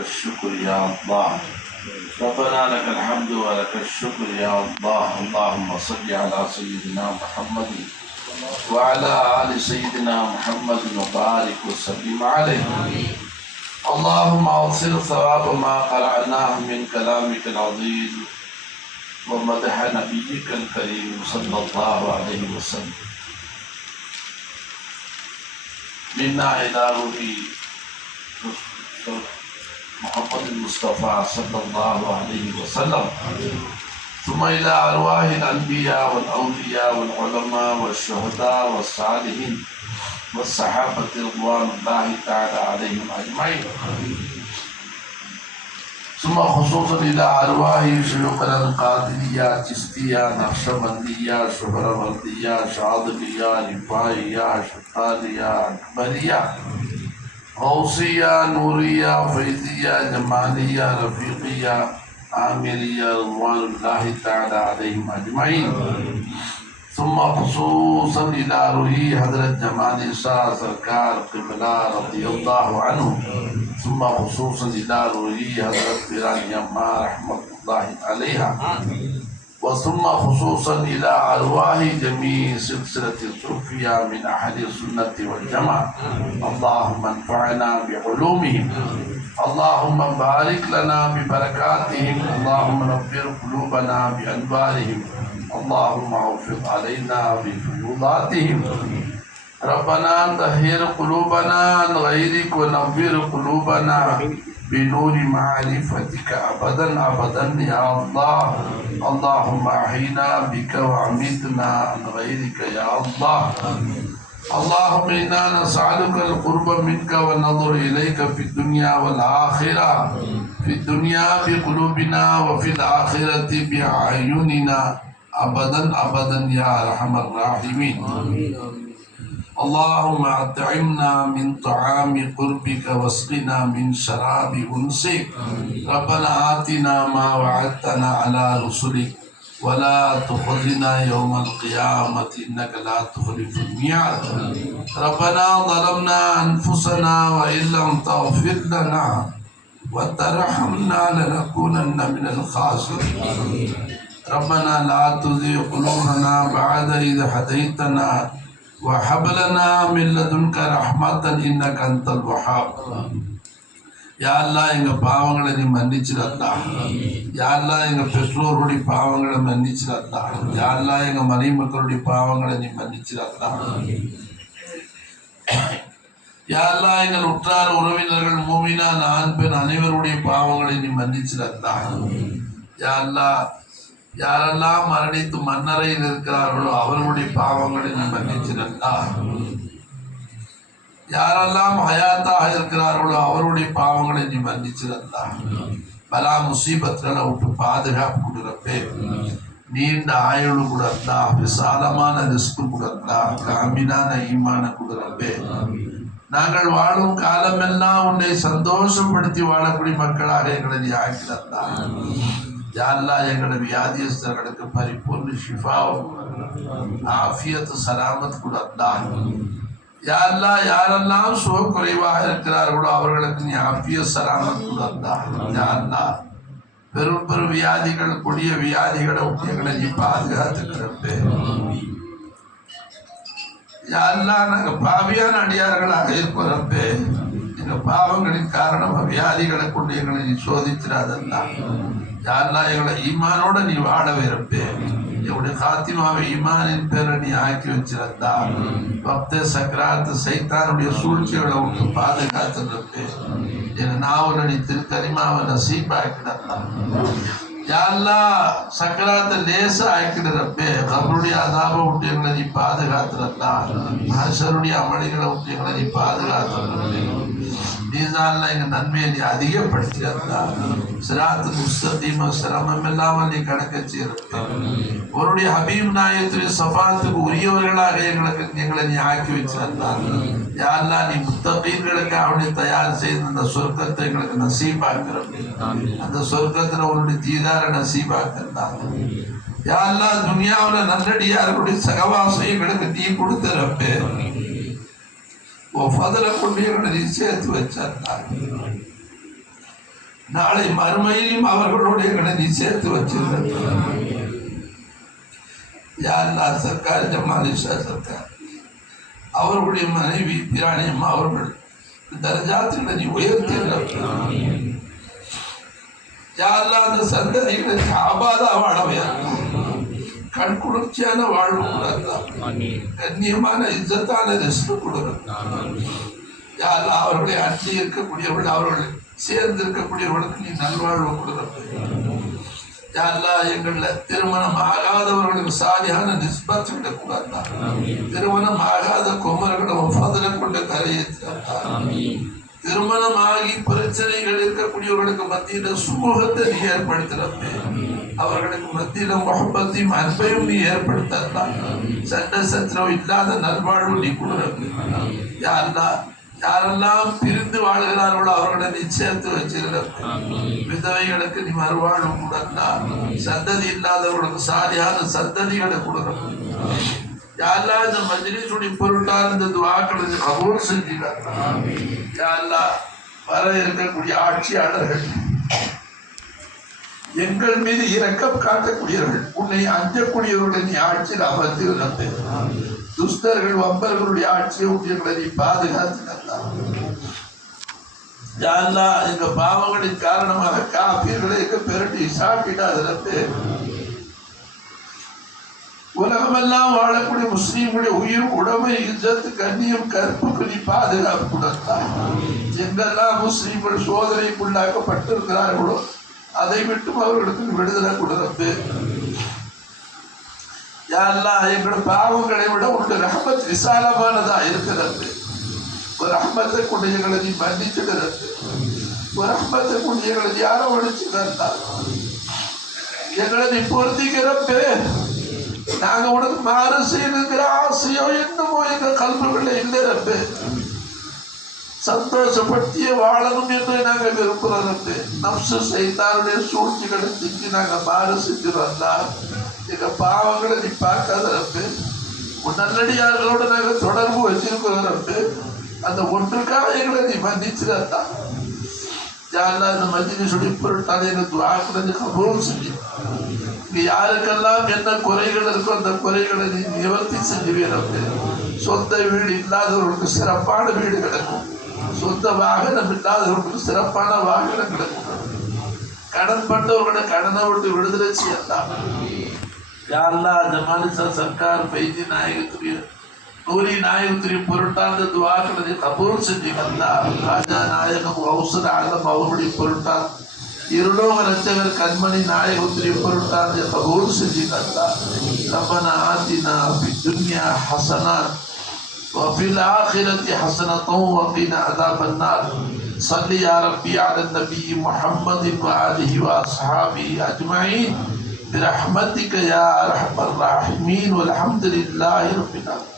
الشكر يا الله. ربنا لك الحمد ولك الشكر يا الله. اللهم صل على سيدنا محمد وعلى آل سيدنا محمد وبارك وسلم عليه. اللهم أوصل ثواب ما قرأناه من كلامك العظيم ومدح نبيك الكريم صلى الله عليه وسلم. منا إلى روحي محمد المصطفى صلى الله عليه وسلم. ثم إلى أرواح الأنبياء والأولياء والعلماء والشهداء والصالحين والصحابة رضوان الله تعالى عليهم أجمعين. ثم خصوصا إلى أرواح شيوخنا القادرية چستية نقشبندية شهروردية شاذلية رفاعية شطالية أكبرية. غوثية نورية فيضية جمالية رفيقية عامرية رضوان الله تعالى عليهم أجمعين. ثم خصوصا إلى روحي حضرت جمال شاہ سرکار قبلہ رضی اللہ عنہ ثم خصوصا إلى روحي حضرت پیرانی اما رحمت اللہ علیہ وثم خصوصا إلى أرواح جميع سلسلة الصوفية من أهل السنة والجماعة. اللهم انفعنا بعلومهم. اللهم بارك لنا ببركاتهم. اللهم نبر قلوبنا بأنوارهم. اللهم أوفق علينا بفيوضاتهم. ربنا طهر قلوبنا عن غيرك ونور قلوبنا. بنور معرفتك أبدا أبدا يا الله. اللهم أحينا بك وأمتنا عن غيرك يا الله. اللهم إنا نسألك القرب منك والنظر إليك في الدنيا والآخرة. في الدنيا بقلوبنا وفي الآخرة بأعيننا أبدا أبدا يا أرحم الراحمين. آمين آمين. اللهم اطعمنا من طعام قربك واسقنا من شراب انسك. ربنا آتنا ما وعدتنا على رسلك. ولا تخزنا يوم القيامة إنك لا تخلف الميعاد. ربنا ظلمنا أنفسنا وإن لم تغفر لنا وترحمنا لنكونن من الخاسرين. ربنا لا تزغ قلوبنا بعد إذ هديتنا وهب لنا من لدنك رحمة إنك أنت الوهاب யாரெல்லாம் எங்க பாவங்களை நீ மன்னிச்சிடத்தா யாரெல்லாம் எங்க பெற்றோருடைய பாவங்களை மன்னிச்சிடத்தா யாரெல்லாம் எங்க மனைவி மக்களுடைய பாவங்களை நீ மன்னிச்சிடத்தா யாரெல்லாம் எங்கள் உற்றார் உறவினர்கள் மூமினான் ஆண் பெண் அனைவருடைய பாவங்களை நீ மன்னிச்சிடத்தா யாரெல்லாம் யாரெல்லாம் மரணித்து மன்னரையில் இருக்கிறார்களோ அவர்களுடைய பாவங்களை நீ மன்னிச்சிடத்தா யாரெல்லாம் ஹயாத்தாக இருக்கிறார்களோ அவருடைய பாவங்களை நீ மன்னிச்சிடத்தா பலா முசீபத்களை விட்டு பாதுகாப்பு கொடுறப்பே நீண்ட ஆயுள் கொடுத்தா விசாலமான ரிஸ்க் கொடுத்தா காமினான ஈமான கொடுறப்பே நாங்கள் வாழும் காலமெல்லாம் உன்னை சந்தோஷப்படுத்தி வாழக்கூடிய மக்களாக எங்களை நீ ஆக்கிடத்தா ஜால்லா எங்களோட வியாதியஸ்தர்களுக்கு பரிபூர்ண ஷிஃபாவும் ஆஃபியத்து சலாமத் கொடுத்தா யாரெல்லாம் யாரெல்லாம் சுகக்குறைவாக இருக்கிறார்களோ அவர்களுக்கு நீ ஆஃபிய சலாமத் கொடுத்தா யாரெல்லாம் பெரும் பெரும் வியாதிகள் கொடிய வியாதிகளை எங்களை நீ பாதுகாத்துக்கிறப்பே யாரெல்லாம் நாங்கள் பாவியான அடியார்களாக இருக்கிறப்பே எங்கள் பாவங்களின் காரணமாக வியாதிகளை கொண்டு எங்களை நீ சோதித்திராதல்லா யாரெல்லாம் எங்களை ஈமானோட நீ வாழ வைரப்பே எங்களுடைய காத்திமாவை ஈமானின் பேரை நீ ஆக்கி வச்சிருந்தா பக்த சக்கராத்து சைத்தானுடைய சூழ்ச்சிகளை பாதுகாத்து பாதுகாத்துருப்பே என் நாவல நீ திருக்கரிமாவை நசீபாக்கிடந்தா யாரெல்லாம் சக்கராத்த லேச ஆக்கிடுறப்பே அவருடைய அதாப விட்டு எங்களை நீ பாதுகாத்துறதா மனுஷருடைய அமளிகளை விட்டு எங்களை நீ பாதுகாத்துறப்பே நீதான் எங்க நன்மையை நீ அதிகப்படுத்தி இருந்தா சிராத்து முஸ்தீம சிரமம் இல்லாமல் நீ கணக்க செய்யிருப்ப உன்னுடைய ஹபீப் நாயத்துடைய சபாத்துக்கு உரியவர்களாக எங்களுக்கு எங்களை நீ ஆக்கி வச்சிருந்தா யாரெல்லாம் நீ முத்தகீன்களுக்கு அவனை தயார் செய்து அந்த சொர்க்கத்தை எங்களுக்கு நசீபாக்குறப்ப அந்த சொர்க்கத்துல உன்னுடைய தீதார நசீபாக்குறதாங்க யாரெல்லாம் துனியாவுல நல்லடியார்களுடைய சகவாசம் எங்களுக்கு நீ கொடுத்துறப்பே உன் கொண்டு எங்களை சேர்த்து வச்சிருந்தார் நாளை மறுமையிலும் அவர்களுடைய கணதி சேர்த்து வச்சிருந்தார் யாரெல்லாம் சர்க்கார் ஜமாலிஷா சர்க்கார் அவர்களுடைய மனைவி பிராணியம் அவர்கள் தரஜாத்திகளை நீ உயர்த்தி யாரெல்லாம் அந்த சந்ததிகளை ஆபாதா வாழவையா கண் குளிர்ச்சியான வாழ்வு கொடுத்தான் கண்ணியமான இzzத்தான ரிஸ்க் கொடுக்கிறான் யாரெல்லாம் அவர்களை அண்டி இருக்கக்கூடியவர்கள் அவர்கள் சேர்ந்து இருக்கக்கூடியவர்களுக்கு நீ நல்வாழ்வு கொடுக்கிறது யாரெல்லாம் எங்கள்ல திருமணம் ஆகாதவர்களுக்கு சாதியான நிஸ்பத் விடக்கூடாது திருமணம் ஆகாத குமரர்களை ஒப்பந்தனை கொண்டு கரையேற்றார் திருமணமாகி பிரச்சனைகள் இருக்கக்கூடியவர்களுக்கு மத்தியில சுமூகத்தை நீ ஏற்படுத்துறது அவர்களுக்கு மத்தியில முகப்பத்தையும் அன்பையும் நீ ஏற்படுத்தலாம் சண்டை சத்திரம் இல்லாத நல்வாழ்வு நீ கொடுறது யாரெல்லாம் யாரெல்லாம் பிரிந்து வாழ்கிறார்களோ அவர்களை நிச்சயத்து சேர்த்து வச்சிருக்கிறது விதவைகளுக்கு நீ மறுவாழ்வு கொடுத்தா சந்ததி இல்லாதவர்களுக்கு சாரியான சந்ததிகளை கொடுக்கணும் யாரெல்லாம் இந்த மஜ்லிஸுடைய பொருட்டால் இந்த துவாக்களை கபூல் செஞ்சுக்கிறார் யாரெல்லாம் வர இருக்கக்கூடிய ஆட்சியாளர்கள் எங்கள் மீது இரக்கம் காட்டக்கூடியவர்கள் உன்னை அஞ்சக்கூடியவர்களை நீ ஆட்சியில் அமர்த்து வந்து துஸ்தர்கள் வம்பர்களுடைய ஆட்சியை உங்களை நீ பாதுகாத்து யாழ்லா எங்க பாவங்களின் காரணமாக காப்பீர்களை எங்க பெருட்டி சாப்பிட்டாதிருந்து உலகமெல்லாம் வாழ முஸ்லீம்களுடைய உயிர் உடமை இஜத்து கண்ணியம் கற்புக்கு நீ பாதுகாப்பு கொடுத்தாய் எங்கெல்லாம் முஸ்லீம்கள் சோதனைக்குள்ளாக்கப்பட்டிருக்கிறார்களோ அதை விட்டும் அவர்களுக்கு விடுதலை கொடுக்கிறது யாரெல்லாம் எங்களோட பாவங்களை விட உன்னுடைய ரஹமத் விசாலமானதா இருக்கிறது. ஒரு ரஹமத்தை கொண்டு எங்களை நீ மன்னிச்சுக்கிறது ஒரு ரஹமத்தை கொண்டு எங்களை யாரோ ஒழிச்சுக்கிறதா எங்களை நீ பொருத்திக்கிறப்ப நாங்க உனக்கு மாறு செய்யணுங்கிற ஆசையோ என்னமோ எங்க கல்விகளில் இல்லை ரப்பு. சந்தோஷப்படுத்திய வாழணும் என்று நாங்கள் விரும்புகிறோம் ரப்பே. நப்சு செய்தாருடைய சூழ்ச்சிகளை திங்கி நாங்கள் மாறு செஞ்சிருந்தா எங்க பாவங்களை நீ பார்க்காத ரப்பு. நல்லடியார்களோடு நாங்கள் தொடர்பு வச்சிருக்கிறோம் ரப்பு. அந்த ஒன்றுக்காக எங்களை நீ மன்னிச்சிருந்தா ஜாலா இந்த மஞ்சள் சொல்லி பொருட்டால் எனக்கு துவா குறைஞ்சு கபூல் செஞ்சு இங்க யாருக்கெல்லாம் என்ன குறைகள் இருக்கோ அந்த குறைகளை நீ நிவர்த்தி செஞ்சுவீரப்பே சொந்த வீடு இல்லாதவர்களுக்கு சிறப்பான வீடு கிடைக்கும். சொந்த வாகனம் இல்லாதவர்களுக்கு சிறப்பான வாகனம் கிடைக்கும். கடன் பட்டவர்களை கடனை விட்டு விடுதலை செய்யலாம். யாரெல்லாம் அந்த மனுஷன் சர்க்கார் பைதி நாயகத்துடைய நூலி நாயகத்துடைய பொருட்டாந்த துவாக்களை கபூர் செஞ்சு வந்தார் ராஜா நாயகம் அவசர ஆலம் அவருடைய பொருட்டால் இருளோக ரச்சகர் கண்மணி நாயகத்துடைய பொருட்டாந்த கபூர் செஞ்சு வந்தார் ரப்பனா ஆத்தினா في الدنيا حسنة وفي الآخرة حسنة وقنا عذاب النار صل يا ربي على النبي محمد وآله وأصحابه أجمعين برحمتك يا أرحم الراحمين والحمد لله رب العالمين